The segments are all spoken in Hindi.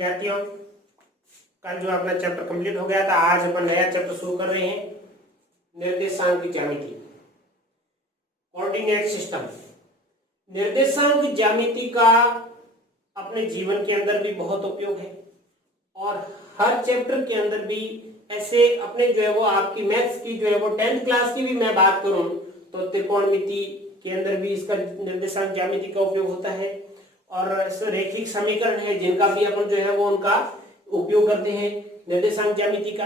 विद्यार्थियों, कल जो अपना चैप्टर कंप्लीट हो गया था, आज अपन नया चैप्टर शुरू कर रहे हैं, निर्देशांक ज्यामिति, कोऑर्डिनेट सिस्टम। निर्देशांक ज्यामिति का अपने जीवन के अंदर भी बहुत उपयोग है और हर चैप्टर के अंदर भी ऐसे अपने जो है वो आपकी मैथ्स की जो है वो 10th क्लास की भी मैं बात करूं तो त्रिकोणमिति के अंदर भी इसका निर्देशांक ज्यामिति का उपयोग होता है और रैखिक समीकरण है जिनका भी अपन जो है वो उनका उपयोग करते हैं निर्देशांक ज्यामिति का।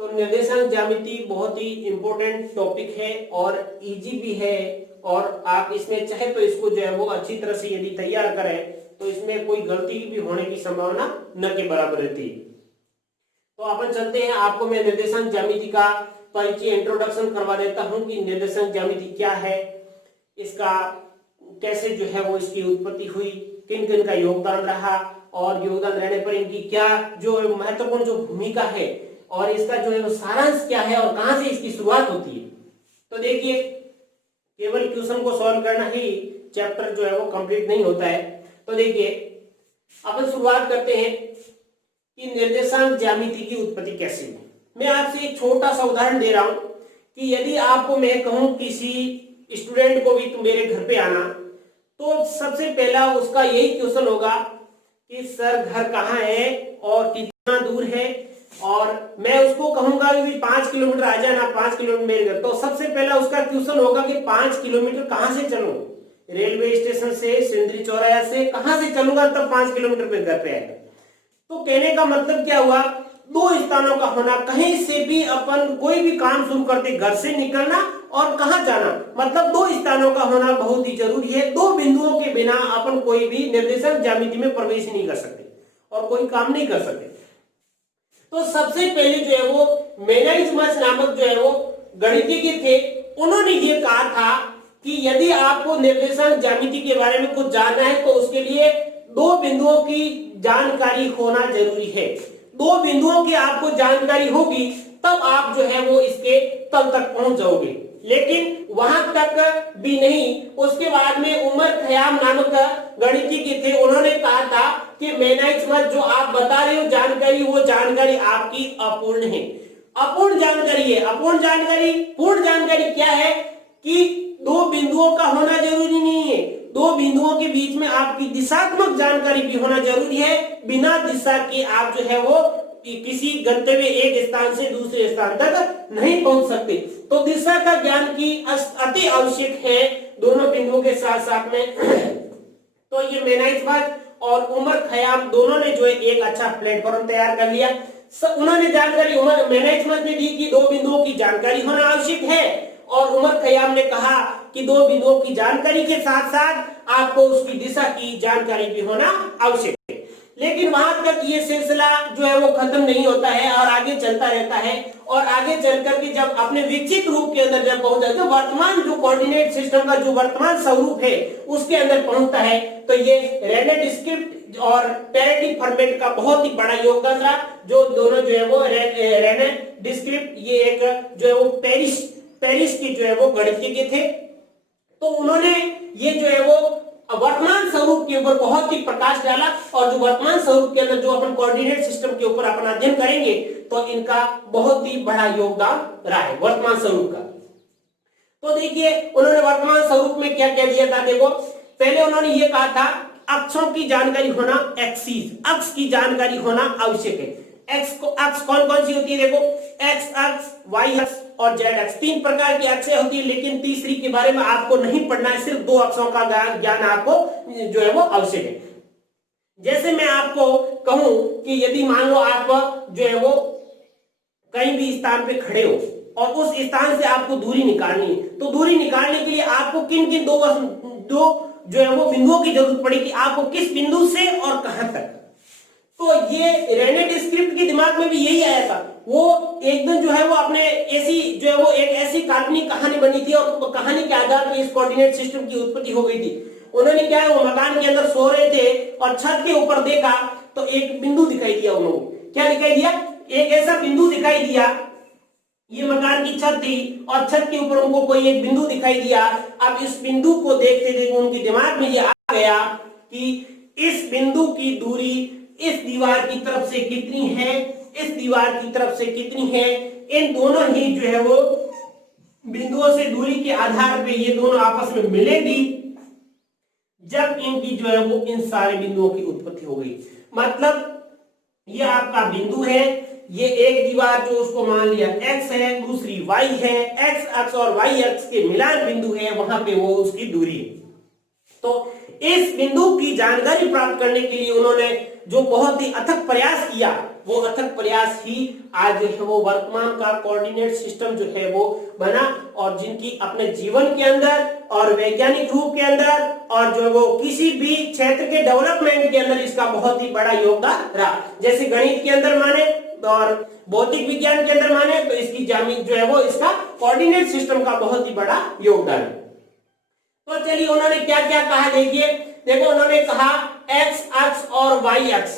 तो निर्देशांक ज्यामिति बहुत ही इंपॉर्टेंट टॉपिक है और इजी भी है और आप इसमें चाहे तो इसको जो है वो अच्छी तरह से यदि तैयार करें तो इसमें कोई गलती भी होने की संभावना न के बराबर रहती है। तो अपन चलते हैं, आपको मैं निर्देशांक ज्यामिति का परिचय इंट्रोडक्शन करवा देता हूं कि निर्देशांक ज्यामिति क्या है, इसका कैसे जो है वो इसकी उत्पत्ति हुई, किन किन का योगदान रहा और योगदान रहने पर इनकी क्या जो महत्वपूर्ण जो भूमिका है और इसका जो है वो सारांश क्या है और कहां से इसकी शुरुआत होती है। तो देखिए, केवल क्वेश्चन को सॉल्व करना ही चैप्टर जो है वो कंप्लीट नहीं होता है। तो देखिए, अपन शुरुआत करते हैं कि निर्देशांक ज्यामिति की उत्पत्ति कैसे हुई। मैं आपसे एक छोटा सा उदाहरण दे रहा हूं कि यदि आपको मैं कहूं किसी स्टूडेंट को भी तुम मेरे घर पे आना, तो सबसे पहला उसका यही क्वेश्चन होगा कि सर घर कहाँ है और कितना दूर है, और मैं उसको कहूंगा कि 5 किलोमीटर आ जाना, 5 किलोमीटर मेरे घर। तो सबसे पहला उसका क्वेश्चन होगा कि 5 किलोमीटर कहां से चलूं, रेलवे स्टेशन से, सिंदरी चौराया से कहां से चलूंगा तब 5 किलोमीटर पे घर पे आएगा। तो कहने का मतलब क्या हुआ, दो स्थानों का होना, कहीं से भी अपन कोई भी काम शुरू करते घर से निकलना और कहां जाना, मतलब दो स्थानों का होना बहुत ही जरूरी है। दो बिंदुओं के बिना अपन कोई भी निर्देशांक ज्यामिति में प्रवेश नहीं कर सकते और कोई काम नहीं कर सकते। तो सबसे पहले जो है वो मेनाइजमस नामक जो है वो गणितज्ञ थे, उन्होंने ये कहा था कि यदि आपको निर्देशांक ज्यामिति के बारे में कुछ जानना है तो उसके लिए दो बिंदुओं की जानकारी होना जरूरी है। दो बिंदुओं की आपको जानकारी होगी तब आप जो है वो इसके तल तक पहुंच जाओगे। लेकिन वहां तक भी नहीं, उसके बाद में उमर खयाम नामक गणितज्ञ थे, उन्होंने कहा था कि मेनाइजमस जो आप बता रहे हो जानकारी, वो जानकारी आपकी अपूर्ण है, अपूर्ण जानकारी है। अपूर्ण जानकारी, पूर्ण जानकारी क्या है कि दो बिंदुओं का होना जरूरी नहीं है, दो बिंदुओं के बीच में आपकी दिशात्मक जानकारी भी होना जरूरी है। बिना दिशा के आप जो है वो किसी गंतव्य एक स्थान से दूसरे स्थान तक नहीं पहुंच सकते। तो दिशा का ज्ञान की अति आवश्यक है दोनों बिंदुओं के साथ साथ में। तो ये मेनाइजमस और उमर खयाम दोनों ने जो है एक अच्छा प्लेटफॉर्म तैयार कर लिया। उन्होंने जानकारी मेनाइजमस ने दी कि दो बिंदुओं की जानकारी होना आवश्यक है और उमर खयाम ने कहा कि दो बिंदुओं की जानकारी के साथ साथ आपको उसकी दिशा की जानकारी भी होना आवश्यक है। लेकिन वहां तक ये सिलसिला जो है वो खत्म नहीं होता है और आगे चलता रहता है और आगे चलकर के जब अपने विकसित रूप के अंदर जब पहुंचा, जो वर्तमान जो कोऑर्डिनेट सिस्टम का जो वर्तमान स्वरूप है उसके अंदर पहुंचता है, तो ये रेने डिस्क्रिप्ट और पैरेटी फॉर्मेट का बहुत ही बड़ा योगदान रहा। जो दोनों जो है वो रेने डिस्क्रिप्ट, ये एक जो है वो पेरिस की जो है वो गणितज्ञ थे, तो उन्होंने ये जो है वो वर्तमान स्वरूप के ऊपर बहुत ही प्रकाश डाला और जो वर्तमान स्वरूप के अंदर जो अपन कोऑर्डिनेट सिस्टम के ऊपर अपन अध्ययन करेंगे तो इनका बहुत ही बड़ा योगदान रहा है वर्तमान स्वरूप का। तो देखिए, उन्होंने वर्तमान स्वरूप में क्या कह दिया था। देखो, पहले उन्होंने ये कहा था अक्षों की जानकारी होना, एक्सिस, अक्ष की जानकारी होना आवश्यक है। अक्ष कौन कौन सी होती है, देखो, एक्स अक्ष, वाई अक्ष और जेड अक्ष, तीन प्रकार की अक्षें होती है, लेकिन तीसरी के बारे में आपको नहीं पढ़ना है, सिर्फ दो अक्षों का ज्ञान आपको जो है वो आवश्यक है। जैसे मैं आपको कहूं कि यदि मान लो आप जो है वो कहीं भी स्थान पे खड़े हो और उस स्थान से आपको दूरी निकालनी है, तो दूरी निकालने के लिए आपको किन किन दो जो है वो बिंदुओं की जरूरत पड़ेगी, आपको किस बिंदु से और कहां तक। तो ये रेने डिस्क्रिप्ट के दिमाग में भी यही आया था। वो एक दिन जो है वो अपने ऐसी जो है वो एक ऐसी काल्पनिक कहानी बनी थी और कहानी के आधार पर इस कोऑर्डिनेट सिस्टम की उत्पत्ति हो गई थी। उन्होंने क्या है, वो मकान के अंदर सो रहे थे और छत के ऊपर देखा तो एक बिंदु दिखाई दिया। उन्होंने क्या दिखाई दिया, एक ऐसा बिंदु दिखाई दिया, ये मकान की छत थी और छत के ऊपर उनको कोई एक बिंदु दिखाई दिया। अब इस बिंदु को देखते देखते उनके दिमाग में ये आ गया कि इस बिंदु की दूरी इस दीवार की तरफ से कितनी है, इस दीवार की तरफ से कितनी है, इन दोनों ही जो है वो बिंदुओं से दूरी के आधार पे ये दोनों आपस में मिलेगी जब इनकी जो है वो इन सारे बिंदुओं की उत्पत्ति हो गई। मतलब ये आपका बिंदु है, ये एक दीवार जो उसको मान लिया x है, दूसरी y है, x अक्ष और y अक्ष के मिलान बिंदु है, वहां पे वो उसकी दूरी है। तो इस बिंदु की जानकारी प्राप्त करने के लिए उन्होंने जो बहुत ही अथक प्रयास किया, वो अथक प्रयास ही आज जो है वो वर्तमान का कोऑर्डिनेट सिस्टम जो है वो बना, और जिनकी अपने जीवन के अंदर और वैज्ञानिक रूप के अंदर और जो वो किसी भी क्षेत्र के डेवलपमेंट के अंदर इसका बहुत ही बड़ा योगदान रहा। जैसे गणित के अंदर माने और भौतिक विज्ञान के अंदर माने तो इसकी ज्यामिति जो है वो इसका कोऑर्डिनेट सिस्टम का बहुत ही बड़ा योगदान है। तो चलिए उन्होंने क्या क्या कहा, देखिए देखो उन्होंने कहा x अक्ष और y अक्ष,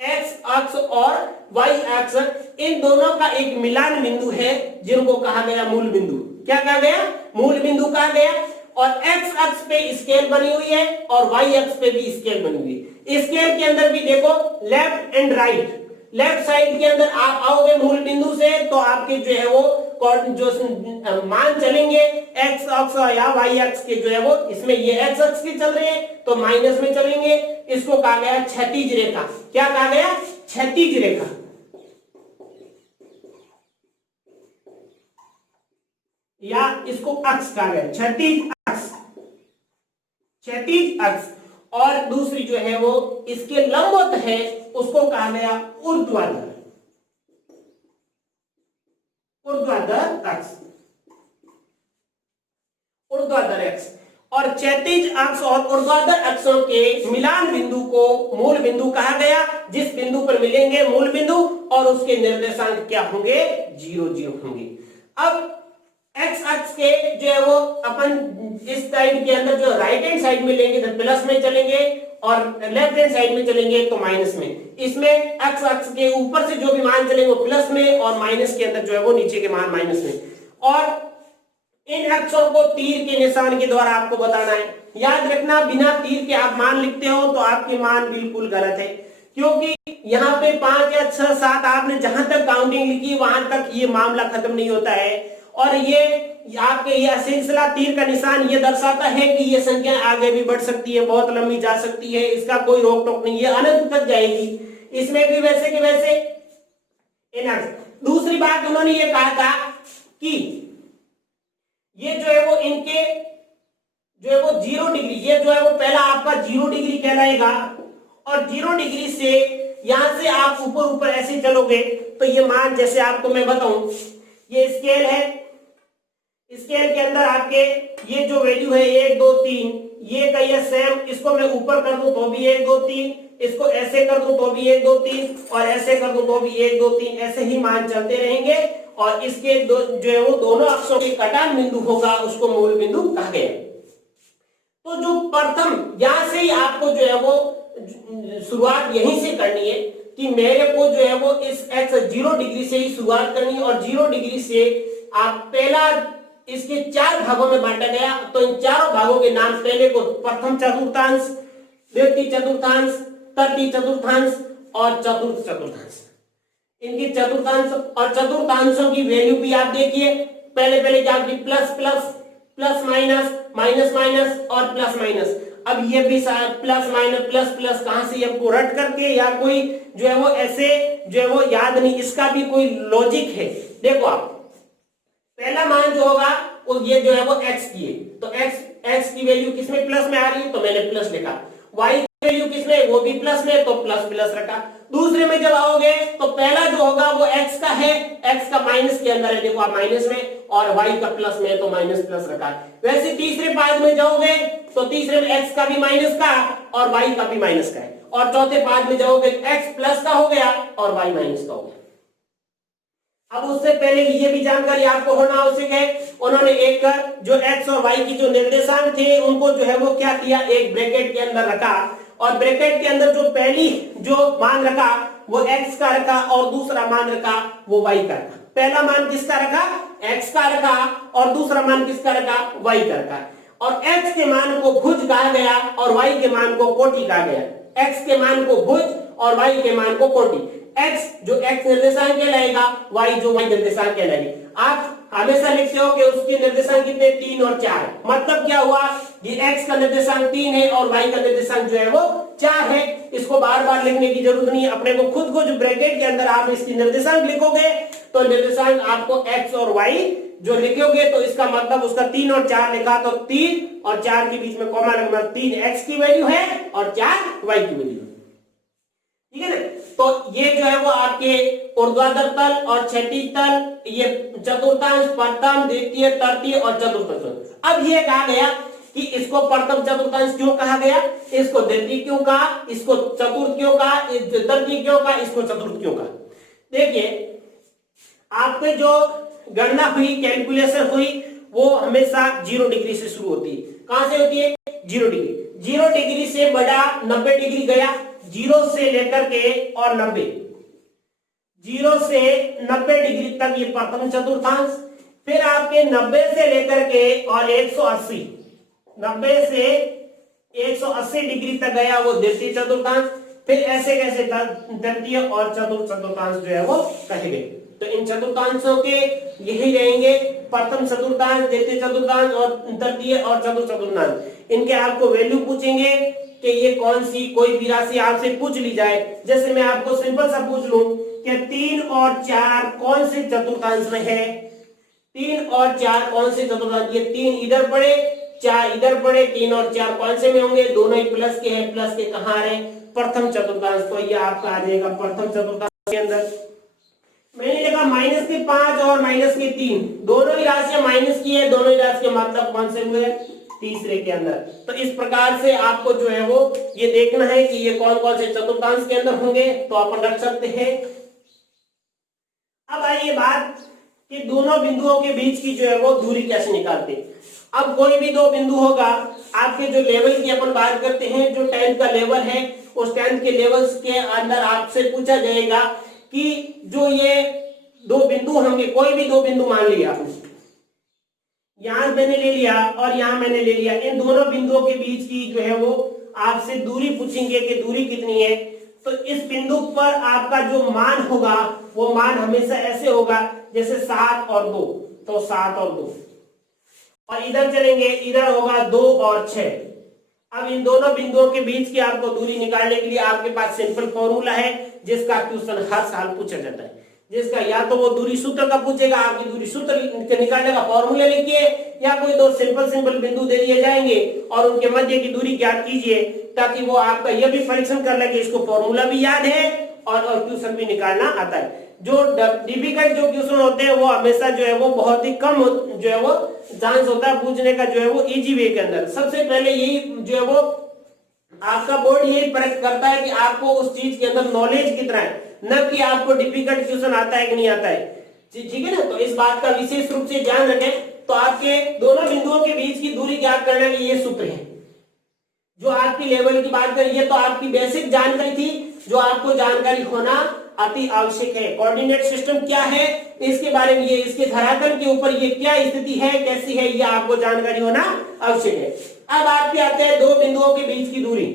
x अक्ष और y अक्ष इन दोनों का एक मिलान बिंदु है जिनको कहा गया मूल बिंदु। क्या कहा गया? मूल बिंदु कहा गया। और x अक्ष पे स्केल बनी हुई है और y अक्ष पे भी स्केल बनी हुई है। स्केल के अंदर भी देखो left and right, left side के अंदर आप आओगे मूल बिंदु से तो आपके जो है वो जो मान चलेंगे x अक्ष या y अक्ष के जो है वो, इसमें ये x अक्ष के चल रहे हैं तो माइनस में चलेंगे। इसको कहा गया क्षैतिज रेखा। क्या कहा गया? क्षैतिज रेखा। या इसको अक्ष कहा गया, क्षैतिज अक्ष, क्षैतिज अक्ष। और दूसरी जो है वो इसके लंबवत है उसको कहा गया ऊर्ध्वाधर, ऊर्ध्वाधर अक्ष, ऊर्ध्वाधर अक्ष। और क्षैतिज अक्ष और ऊर्ध्वाधर अक्षों के मिलान बिंदु को मूल बिंदु कहा गया, जिस बिंदु पर मिलेंगे मूल बिंदु और उसके निर्देशांक क्या होंगे? 0 0 होंगे। अब एक्स अक्ष के जो है वो अपन इस साइड के अंदर जो राइट हैंड साइड में लेंगे तो प्लस में चलेंगे और लेफ्ट हैंड साइड में चलेंगे तो माइनस में। इसमें एक्स अक्ष के ऊपर से जो भी मान चलेंगे वो प्लस में और माइनस के अंदर जो है वो नीचे के मान माइनस में। और इन अक्षरों को तीर के निशान के द्वारा आपको बताना है। याद रखना बिना तीर के आप मान लिखते हो तो आपके मान बिल्कुल गलत है, क्योंकि यहाँ पे 5 या 6 7 आपने जहां तक काउंटिंग लिखी वहां तक ये मामला खत्म नहीं होता है। और ये आपके यह सिलसिला तीर का निशान ये दर्शाता है कि ये संख्या आगे भी बढ़ सकती है, बहुत लंबी जा सकती है, इसका कोई रोक टोक नहीं, ये अनंत तक जाएगी। इसमें भी वैसे के वैसे दूसरी बात उन्होंने ये कहा था कि ये जो है वो इनके जो है वो 0 डिग्री, ये जो है वो पहला आपका 0 डिग्री कहलाएगा। और 0 डिग्री से यहां से आप ऊपर ऊपर ऐसे चलोगे तो ये मान, जैसे आपको मैं बताऊं, ये स्केल है, स्केल के अंदर आपके ये जो वैल्यू है 1 2 3, ये का ये सेम, इसको मैं ऊपर कर दूं तो भी 1 2 3, इसको ऐसे कर दूं तो भी 1 2 3 और ऐसे कर दूं तो भी 1 2 3, ऐसे ही मान चलते रहेंगे। और इसके जो है वो दोनों अक्षों के कटान बिंदु होगा उसको मूल बिंदु कहा गया। तो जो प्रथम यहां से ही आपको जो है वो शुरुआत यहीं से करनी है कि मेरे को जो है वो इस x 0 डिग्री से ही शुरुआत करनी है। और 0 डिग्री से आप पहला इसके 4 भागों में बांटा गया तो इन चारों भागों के नाम पहले को प्रथम चतुर्थांश, द्वितीय चतुर्थांश, तृतीय चतुर्थांश और चतुर्थ चतुर्थांश। इनकी चतुर्थांश और चतुर्थांशों की वैल्यू भी आप देखिए, पहले क्या आपकी plus plus, plus minus, minus minus और प्लस माइनस। अब ये भी प्लस माइनस प्लस प्लस कहां से आपको रट करके या कोई जो है वो ऐसे जो है वो याद नहीं, इसका भी कोई लॉजिक है। देखो आप पहला मान जो होगा वो ये जो है वो x की है, तो x की वैल्यू किसमें प्लस में आ रही है तो मैंने प्लस लिखा। y की वैल्यू किसमें, वो भी प्लस में, तो प्लस प्लस रखा। दूसरे में जब आओगे तो पहला जो होगा वो x का है, x का माइनस के अंदर है, देखो आप माइनस में, और y का प्लस में तो माइनस प्लस रखा है। वैसे तीसरे पाद में जाओगे तो तीसरे में x का भी माइनस का और y का भी माइनस का है। और चौथे पाद में जाओगे x प्लस का हो गया और y माइनस का हो गया। अब उससे पहले ये भी जानकारी आपको होना आवश्यक है, उन्होंने एक जो x और y की जो निर्देशांक थे उनको जो है वो क्या किया, एक ब्रैकेट के अंदर रखा। और ब्रैकेट के अंदर जो पहली जो मान रखा वो x का रखा और दूसरा मान रखा वो y का रखा। पहला मान किसका रखा, x का रखा, और दूसरा मान किसका रखा, y का रखा। और x के मान को भुज कहा गया और y के मान को कोटि कहा गया। x के मान को भुज और y के मान को क्वांटी। x जो x निर्देशांक कहलाएगा, y जो y निर्देशांक कहलाएगी। आप हमेशा लिखते हो कि उसके निर्देशांक कितने 3 और 4 है। मतलब क्या हुआ कि x का निर्देशांक 3 है और y का निर्देशांक जो है वो 4 है। इसको बार बार लिखने की जरूरत नहीं है, अपने को खुद को जो ब्रैकेट के अंदर आप इसकी निर्देशांक लिखोगे तो निर्देशांक आपको x और y जो लिखोगे तो इसका मतलब उसका 3 और 4 लिखा तो 3 और 4 के बीच में कॉमा लगना, 3 x की वैल्यू है और 4 y की वैल्यू है। ठीक है ना। तो ये जो है वो आपके ऊर्ध्वाधर तल और क्षैतिज तल, ये चतुर्थांश, प्रथम, द्वितीय, तृतीय और चतुर्थ। अब ये कहा गया कि इसको प्रथम चतुर्थांश क्यों कहा गया, इसको द्वितीय क्यों कहा, इसको चतुर्थ क्यों कहा, तृतीय क्यों कहा, इसको चतुर्थ क्यों कहा। देखिए आपके जो गणना हुई, कैलकुलेशन हुई, वो हमेशा 0 डिग्री से शुरू होती है। कहां से होती है 0 डिग्री। 0 डिग्री से बड़ा 90 डिग्री गया, 0 से लेकर के और 90, 0 से 90 डिग्री तक ये प्रथम चतुर्थांश। फिर आपके 90 से लेकर के और 180, 90 से 180 डिग्री तक गया वो द्वितीय चतुर्थांश। फिर ऐसे कैसे तृतीय और चतुर्थ चतुर्थांश जो है वो कहे गए। तो इन चतुर्थांशों के यही रहेंगे, प्रथम चतुर्थांश, द्वितीय चतुर्थांश और तृतीय और चतुर्थ चतुर्थांश। इनके आपको वैल्यू पूछेंगे कि ये कौन सी कोई भी राशि आपसे पूछ ली जाए, जैसे मैं आपको सिंपल सा पूछ लूं कि 3 और 4 कौन से चतुर्थांश में है, 3 और 4 कौन से चतुर्थांश, ये 3 इधर पड़े 4 इधर पड़े, 3 और 4 कौन से में होंगे, दोनों ही प्लस के हैं, प्लस के कहां रहे प्रथम चतुर्थांश। तो ये आपका आ जाएगा प्रथम चतुर्थांश के अंदर। मैंने लिखा माइनस के 5 और माइनस के 3, दोनों ही राशियां माइनस की है, दोनों ही राशि के मतलब कौन से हुए, तीसरे के अंदर। तो इस प्रकार से आपको जो है वो ये देखना है कि ये कौन कौन से चतुर्थांश के अंदर होंगे, तो अपन रख सकते हैं। अब आइए बात कि दोनों बिंदुओं के बीच की जो है वो दूरी कैसे निकालते हैं। अब कोई भी दो बिंदु होगा, आपके जो लेवल की अपन बात करते हैं, जो 10th का लेवल है, उस 10th के लेवल्स के अंदर आपसे पूछा जाएगा कि जो ये दो बिंदु होंगे, कोई भी दो बिंदु मान लिया आपने, यहां मैंने ले लिया और यहां मैंने ले लिया, इन दोनों बिंदुओं के बीच की जो है वो आपसे दूरी पूछेंगे कि दूरी कितनी है। तो इस बिंदु पर आपका जो मान होगा वो मान हमेशा ऐसे होगा जैसे 7 और 2, तो 7 और 2, और इधर चलेंगे, इधर होगा 2 और 6। अब इन दोनों बिंदुओं के बीच की आपको दूरी निकालने के लिए आपके पास सिंपल फॉर्मूला है, जिसका क्वेश्चन हर साल पूछा जाता है, जिसका या तो वो दूरी सूत्र का पूछेगा, आपकी दूरी सूत्र निकालने का फॉर्मूला लिखिए, या कोई दो सिंपल बिंदु दे दिए जाएंगे और उनके मध्य की दूरी ज्ञात कीजिए, ताकि वो आपका यह भी परीक्षण कर ले कि इसको फॉर्मूला भी याद है और क्वेश्चन भी निकालना आता है। जो डिफिकल्ट जो क्वेश्चन होते हैं वो हमेशा जो है वो बहुत ही कम जो है वो चांस होता है पूछने का, जो है वो इजी वे के अंदर। सबसे पहले यही जो है वो आपका बोर्ड यही परख करता है कि आपको उस चीज के अंदर नॉलेज कितना है, न कि आपको डिफिकल्ट क्वेश्चन आता है कि नहीं आता है। ठीक है ना। तो इस बात का विशेष रूप से ध्यान रखें। तो आपके दोनों बिंदुओं के बीच की दूरी ज्ञात करने के ये सूत्र है, जो आपकी लेवल की बात करिए तो आपकी बेसिक जानकारी थी, जो आपको जानकारी होना अति आवश्यक है। कोऑर्डिनेट सिस्टम क्या है, इसके बारे में, ये इसके धरातल के ऊपर ये क्या स्थिति है, कैसी है, ये आपको जानकारी होना आवश्यक है। अब आपके आते हैं दो बिंदुओं के बीच की दूरी।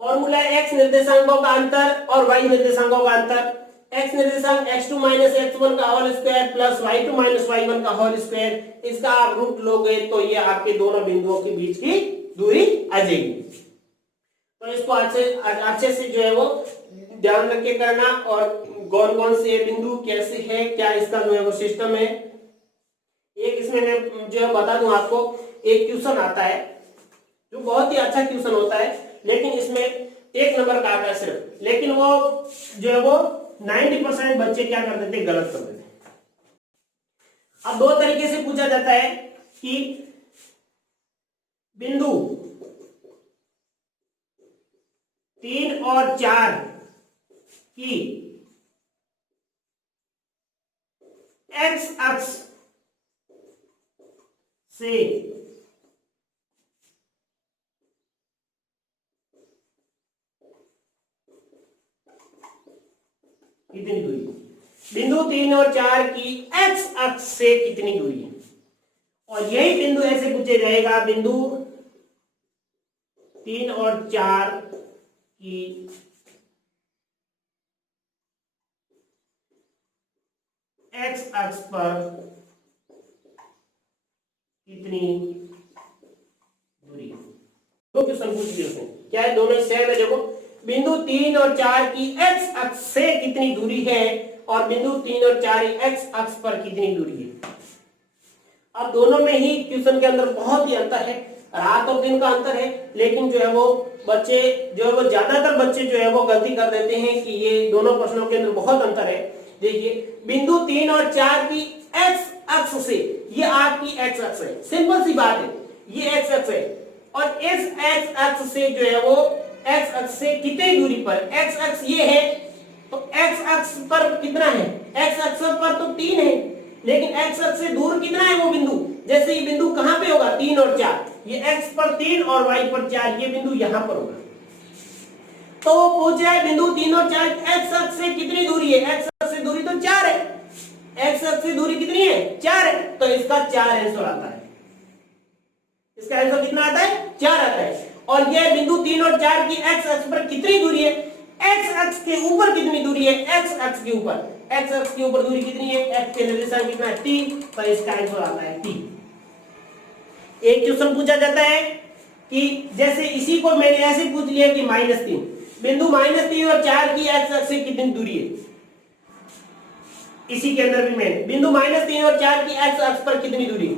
फॉर्मूला x निर्देशांकों का अंतर और y निर्देशांकों का अंतर। x निर्देशांक x2 माइनस x1 का whole square plus y2 minus y1 का होल स्क्वायर, इसका आप रूट लोगे तो ये आपके दोनों बिंदुओं के बीच की दूरी आ जाएगी। तो इसको अच्छे से जो है वो ध्यान रख के करना, और कौन कौन से बिंदु कैसे है, क्या इसका जो है वो सिस्टम है। एक इसमें मैं जो है बता दूं आपको, एक क्वेश्चन आता है जो बहुत ही अच्छा क्वेश्चन होता है, लेकिन इसमें 1 नंबर का आता है सिर्फ, लेकिन वो जो है वो 90% बच्चे क्या कर देते, गलत कर देते। अब दो तरीके से पूछा जाता है कि बिंदु 3 और 4 की x अक्ष से कितनी दूरी, बिंदु 3 और 4 की x अक्ष से कितनी दूरी है। और यही बिंदु ऐसे पूछे जाएगा, बिंदु 3 और 4 की एक्स अक्ष पर कितनी दूरी है। दो क्वेश्चन पूछ दिए उसने, क्या है दोनों सेम है। देखो बिंदु 3 और 4 की एक्स अक्ष से कितनी दूरी है और बिंदु 3 और 4 एक्स अक्ष पर कितनी दूरी है। अब दोनों में ही क्वेश्चन के अंदर बहुत ही अंतर है, रात और दिन का अंतर है, लेकिन जो है वो बच्चे जो है वो ज्यादातर बच्चे जो है वो गलती कर देते हैं कि ये दोनों प्रश्नों के अंदर बहुत अंतर है। देखिए बिंदु 3 और 4 की एक्स अक्ष से, ये आपकी एक्स अक्ष है, सिंपल सी बात है, ये एक्स अक्ष है और इस एक्स अक्ष से जो है वो एक्स अक्ष से कितनी दूरी पर, एक्स अक्ष ये है तो एक्स अक्ष पर कितना है, एक्स अक्ष पर तो 3 है, लेकिन एक्स अक्ष से दूर कितना है वो बिंदु, जैसे ये बिंदु कहां पे होगा 3 और 4, ये एक्स पर 3 और वाई पर 4, ये बिंदु यहां पर होगा। तो वो पूछ रहा है बिंदु 3 और 4 एक्स अक्ष से कितनी दूरी है, एक्स अक्ष से दूरी तो 4 है, एक्स अक्ष से दूरी कितनी है 4 है, तो इसका 4 आंसर आता है। इसका आंसर कितना आता है 4 आता है। और ये बिंदु 3 और 4 की एक्स अक्ष पर कितनी दूरी है, एक्स अक्ष के ऊपर कितनी दूरी है, एक्स अक्ष के ऊपर, एक्स अक्ष के ऊपर दूरी कितनी है, एक्स के निर्देशांक कितना है t, तो इसका आंसर आता है t। एक क्वेश्चन पूछा जाता है कि जैसे इसी को मैंने ऐसे पूछ लिया कि -3, बिंदु -3 और 4 की एक्स अक्ष से कितनी दूरी है, इसी के अंदर भी मैंने बिंदु -3 और 4 की एक्स अक्ष पर कितनी दूरी है,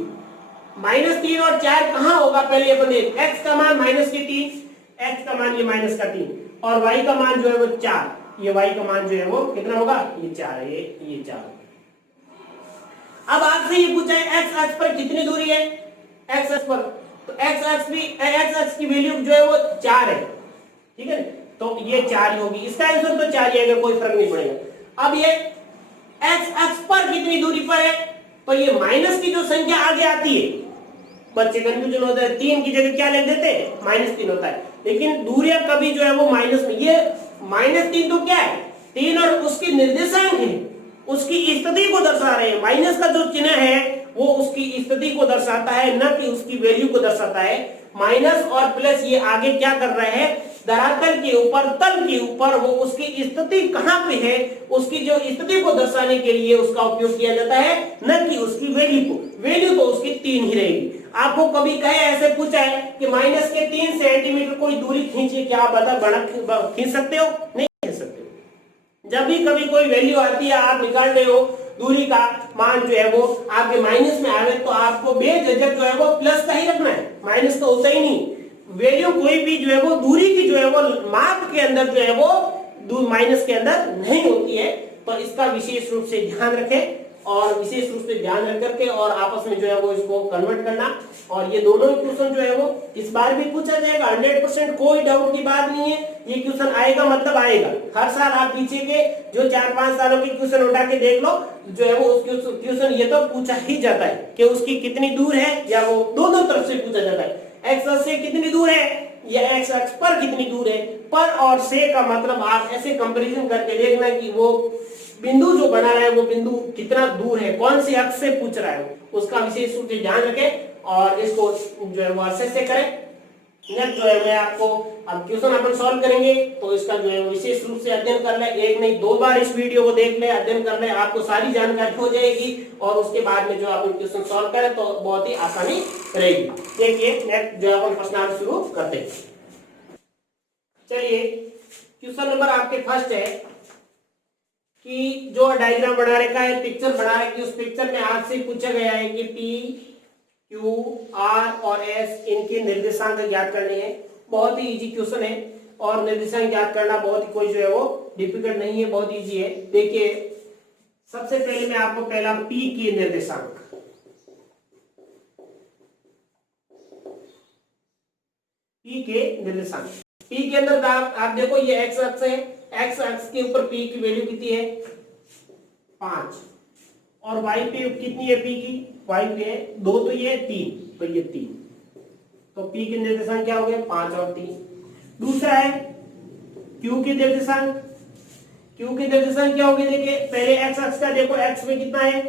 -3 और 4 कहां होगा पहले अपन देख, x का मान -3, x का मान ये -3 और y का मान जो है वो 4, ये y का मान जो है वो कितना होगा, ये 4 है, ये 4। अब आपसे ये पूछा है x अक्ष पर कितनी दूरी है, x अक्ष पर, तो x अक्ष की वैल्यू जो है वो 4 है, ठीक है, तो ये 4 ही होगी, इसका आंसर तो 4 ही आएगा, कोई फर्क नहीं पड़ेगा। अब ये x अक्ष पर कितनी दूरी पर है, तो ये माइनस की जो संख्या आगे आती है, बच्चे कंफ्यूजन होता है, 3 की जगह क्या लिख देते हैं -3 होता है, लेकिन दूरियां कभी जो है वो माइनस में, ये -3 तो क्या है 3 और उसकी निर्देशांक है, उसकी स्थिति को दर्शा रहे हैं, माइनस का जो चिन्ह है वो उसकी स्थिति को दर्शाता है, न कि उसकी वैल्यू को दर्शाता है। माइनस और प्लस ये आगे क्या कर रहे हैं, धरातल के ऊपर, तल के ऊपर वो उसकी स्थिति कहां पे है, उसकी जो स्थिति को दर्शाने के लिए उसका उपयोग किया जाता है, न कि उसकी वैल्यू को। वैल्यू तो उसकी 3 ही रहेगी। आपको कभी कहे ऐसे पूछा है कि माइनस के 3 सेंटीमीटर कोई दूरी खींचिए, क्या आप बता खींच सकते हो, नहीं खींच सकते। जब भी कभी कोई वैल्यू आती है, आप निकाल रहे हो दूरी का मान जो है वो आपके माइनस में आवे, तो आपको बेझिझक जो है वो प्लस का ही रखना है, माइनस तो होता ही नहीं। वैल्यू कोई भी जो है वो दूरी की जो है वो माप के अंदर जो है वो माइनस के अंदर नहीं होती है, तो इसका विशेष रूप से ध्यान रखें और विशेष रूप से ध्यान रख करके और आपस में जो है वो इसको कन्वर्ट करना। और ये दोनों क्वेश्चन जो है वो इस बार भी पूछा जाएगा, 100% कोई डाउट की बात नहीं है, ये क्वेश्चन आएगा मतलब आएगा। हर साल आप पीछे के जो 4-5 सालों के क्वेश्चन उठा के देख लो, जो है वो उस क्वेश्चन ये तो पूछा ही जाता है कि उसकी कितनी दूर है, या वो दोनों तरफ से पूछा जाता है, एक्स अक्ष से कितनी दूर है या एक्स अक्ष पर कितनी दूर है। पर और से का मतलब आप ऐसे कंपैरिजन करके देखना कि वो बिंदु जो बना रहा है वो बिंदु कितना दूर है, कौन सी अक्ष से पूछ रहा है, उसका विशेष रूप से ध्यान रखें और इसको जो है वो अच्छे से करें। नेक्स्ट जो है मैं आपको अब क्वेश्चन अपन सॉल्व करेंगे, तो इसका जो है विशेष रूप से अध्ययन कर ले, एक नहीं 2 बार इस वीडियो को देख ले, अध्ययन कर ले, आपको सारी जानकारी हो जाएगी और उसके बाद में जो अपन क्वेश्चन सॉल्व करें तो बहुत ही आसानी रहेगी। देखिए नेक्स्ट जो है अपन प्रश्न शुरू करते हैं। चलिए क्वेश्चन नंबर आपके फर्स्ट है कि जो डायग्राम बना रखा है, पिक्चर बना रखी है, उस पिक्चर में आपसे पूछा गया है कि P, Q, R और S इनके निर्देशांक ज्ञात करने हैं। बहुत ही इजी क्वेश्चन है और निर्देशांक ज्ञात करना बहुत ही कोई जो है वो डिफिकल्ट नहीं है, बहुत इजी है। देखिए सबसे पहले मैं आपको पहला P के निर्देशांक, P के निर्देशांक, P के अंदर आप देखो ये x अक्ष है, x अक्ष के ऊपर P की वैल्यू कितनी है 5 और y पे कितनी है P की, y पे है 2, तो ये 3, तो ये 3, तो P के निर्देशांक क्या हो गए 5 और 3। दूसरा है Q के निर्देशांक, Q के निर्देशांक क्या हो गए, देखिए पहले x अक्ष का देखो, x में कितना है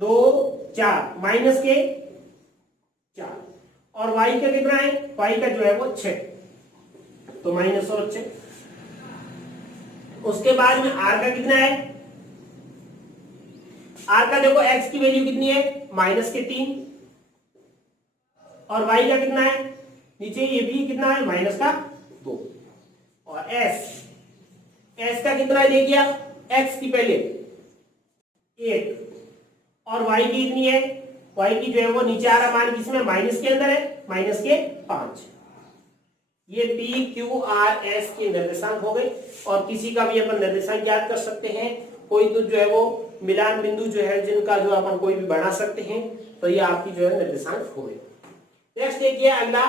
2, 4 माइनस के 4 और y का कितना है, y का जो है वो 6, तो माइनस और 6। उसके बाद में r का कितना है आर का देखो एक्स की वैल्यू कितनी है -3 और वाई का कितना है नीचे ये भी कितना है -2 और एस का कितना है देखिए आप एक्स की पहले 1 और वाई की कितनी है वाई की जो है वो नीचे आ रहा मान किसमें माइनस के अंदर है -5 ये पी क्यू आर एस के निर्देशांक हो गए और किसी का भी अपन निर्देशांक याद कर सकते हैं कोई तो जो है वो मिलान बिंदु जो है जिनका जो अपन कोई भी बना सकते हैं तो ये आपकी जो है निर्देशांक हो गए। नेक्स्ट देखिए अगला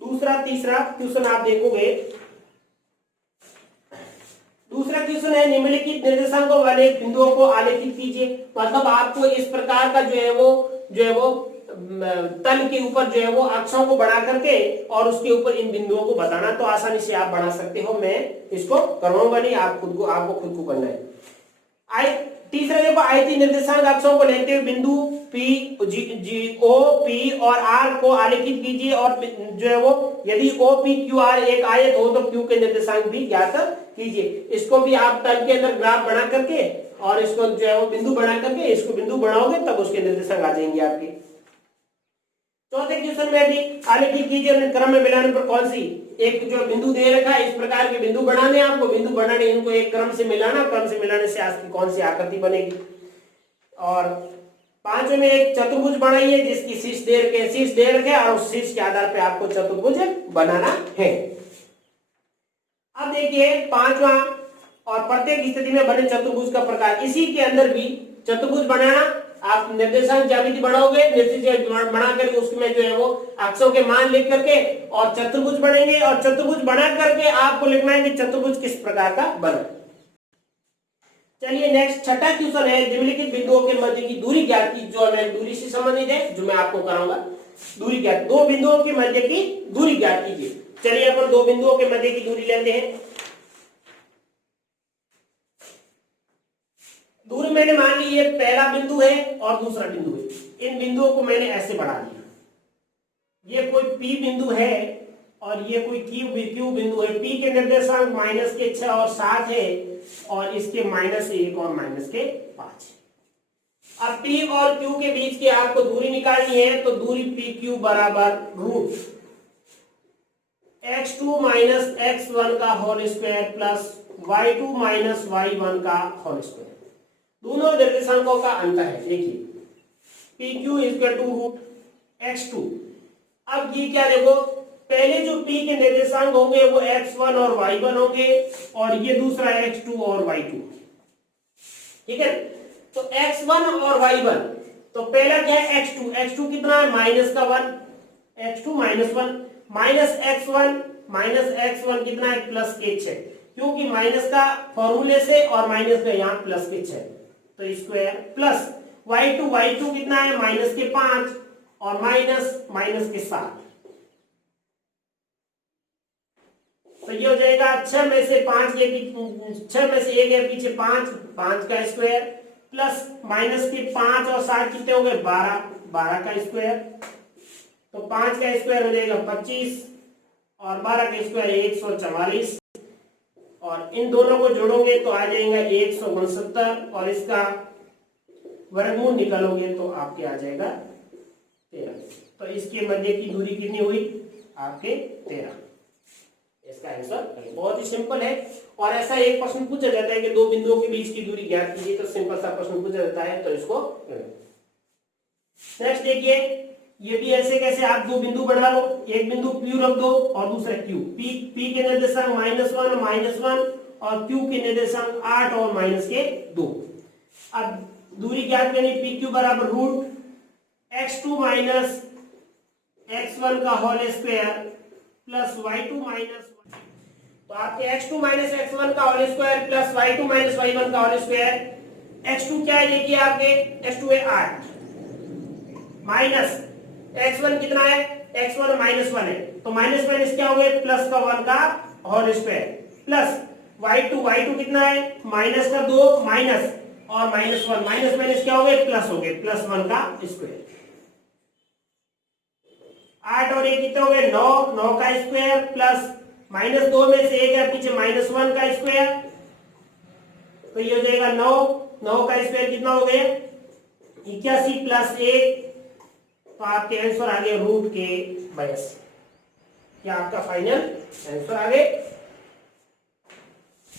दूसरा तीसरा क्वेश्चन आप देखोगे दूसरा क्वेश्चन है निम्नलिखित निर्देशांकों वाले बिंदुओं को आलेखित कीजिए। मतलब आपको इस प्रकार का जो है वो तल के ऊपर जो है वो अक्षों को बना करके और उसके ऊपर इन बिंदुओं को बताना तो आसानी से आप बना सकते हो। मैं इसको करवाऊंगा नहीं आपको खुद को करना है। तीसरा देखो आयतीय निर्देशांक अक्षों को लेते हुए बिंदु पी ओ पी और आर को आलेखित कीजिए और जो है वो यदि ओ पी क्यू आर एक आयत हो तो क्यू के निर्देशांक भी ज्ञात कीजिए। इसको भी आप तल के अंदर ग्राफ बना करके और इसको जो है वो बिंदु बना करके इसको बिंदु बनाओगे तब उसके निर्देशांक आ जाएंगे आपके। चौथे क्वेश्चन में भी आलेखित कीजिए क्रम में मिलाने पर कौन सी एक जो बिंदु दे रखा है इस प्रकार के बिंदु बनाने आपको बिंदु बनाने इनको एक क्रम से मिलाना क्रम से मिलाने से आपकी कौन सी आकृति बनेगी। और पांचवें में एक चतुर्भुज बनाइए जिसकी शीर्ष दे रखे और उस शीर्ष के आधार पर आपको चतुर्भुज बनाना है। अब देखिए पांचवा और प्रत्येक स्थिति में बने चतुर्भुज का प्रकार इसी के अंदर भी चतुर्भुज बनाना आप निर्देशांक ज्यामिति बनाओगे निर्देशांक बनाकर उसमें जो है वो अक्षों के मान लिख करके और चतुर्भुज बनेंगे और चतुर्भुज बना करके आपको लिखना है कि चतुर्भुज किस प्रकार का बना। चलिए नेक्स्ट छठा क्वेश्चन है निम्नलिखित बिंदुओं के मध्य की दूरी ज्ञात की जो मैं दूरी से संबंधित है जो मैं आपको कराऊंगा। दूरी ज्ञात दो बिंदुओं के मध्य की दूरी ज्ञात कीजिए। चलिए अपन दो बिंदुओं के मध्य की दूरी लेते हैं। दूरी मैंने मान ली ये पहला बिंदु है और दूसरा बिंदु है। इन बिंदुओं को मैंने ऐसे बढ़ा दिया। ये कोई P बिंदु है और ये कोई Q बिंदु है। P के निर्देशांक -6 और 7 है और इसके -1 और -5 है। अब P और Q के बीच की आपको दूरी निकालनी है तो दूरी PQ बराबर रूट x2 - x1 का whole square plus y2 - y1 का होल स्क्वायर दोनों निर्देशांकों का अंतर है। देखिए PQ = रूट x2। अब ये क्या देखो पहले जो P के निर्देशांक होंगे वो x1 और y1 होंगे और ये दूसरा x2 और y2। ठीक है तो x1 और y1 तो पहला क्या है x2 कितना है -1 x2 -1 -x1 कितना है +6 क्योंकि माइनस का फॉर्मूले से और माइनस का यहाँ +6 तो स्क्वायर प्लस y2 कितना है -5 और -7 तो ये हो जाएगा 6 में से 1 है पीछे 5 का स्क्वायर प्लस -5 और 7 कितने हो गए 12 का स्क्वायर तो 5 का स्क्वायर हो जाएगा 25 और 12 का स्क्वायर 144 और इन दोनों को जोड़ोगे तो आ जाएगा 169 और इसका वर्गमूल निकालोगे तो आपके आ जाएगा 13। तो इसके मध्य की दूरी कितनी हुई आपके 13। इसका आंसर बहुत ही सिंपल है। और ऐसा एक प्रश्न पूछा जाता है कि दो बिंदुओं के बीच की दूरी ज्ञात कीजिए तो सिंपल सा प्रश्न पूछा जाता है तो इसको नेक्स्ट देखिए ये भी ऐसे कैसे आप दो बिंदु बना लो एक बिंदु P रख दो और दूसरा Q। P के निर्देशांक -1 और Q के निर्देशांक 8 और -2। अब दूरी ज्ञात करनी PQ बराबर रूट x2 - x1 का होल स्क्वायर प्लस y2 तो आपके x2 - x1 का whole square plus y2 - y1 का होल स्क्वायर। x2 क्या है देखिए आपके x2 है 8 माइनस x1 कितना है x1 -1 है तो माइनस क्या हो गए प्लस का 1 का होल स्क्वायर प्लस y2 कितना है -2 माइनस और -1 माइनस क्या हो गए प्लस हो गए +1 का स्क्वायर। 8 और 1 कितने हो गए 9 का स्क्वायर प्लस -2 में से 1 है पीछे -1 का स्क्वायर तो ये हो जाएगा 9 का स्क्वायर कितना हो गया 81 प्लस 1, तो आपके आंसर आ गए रूट के 82। क्या आपका फाइनल आंसर आ गए।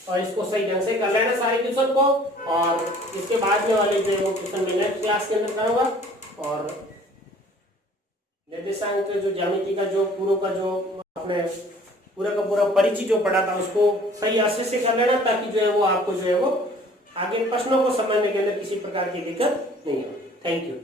और इसको सही ढंग से कर लेना सारे क्वेश्चन को, और इसके बाद में वाले जो है वो क्वेश्चन मैं नेक्स्ट क्लास के अंदर करूंगा। और निर्देशांक जो ज्यामिति का जो पूरा का जो अपने पूरा का पूरा परिचय जो पढ़ा था उसको सही अच्छे से कर लेना, ताकि जो है वो आपको जो है वो आगे प्रश्नों को समझने के अंदर किसी प्रकार की दिक्कत नहीं हो। Thank you.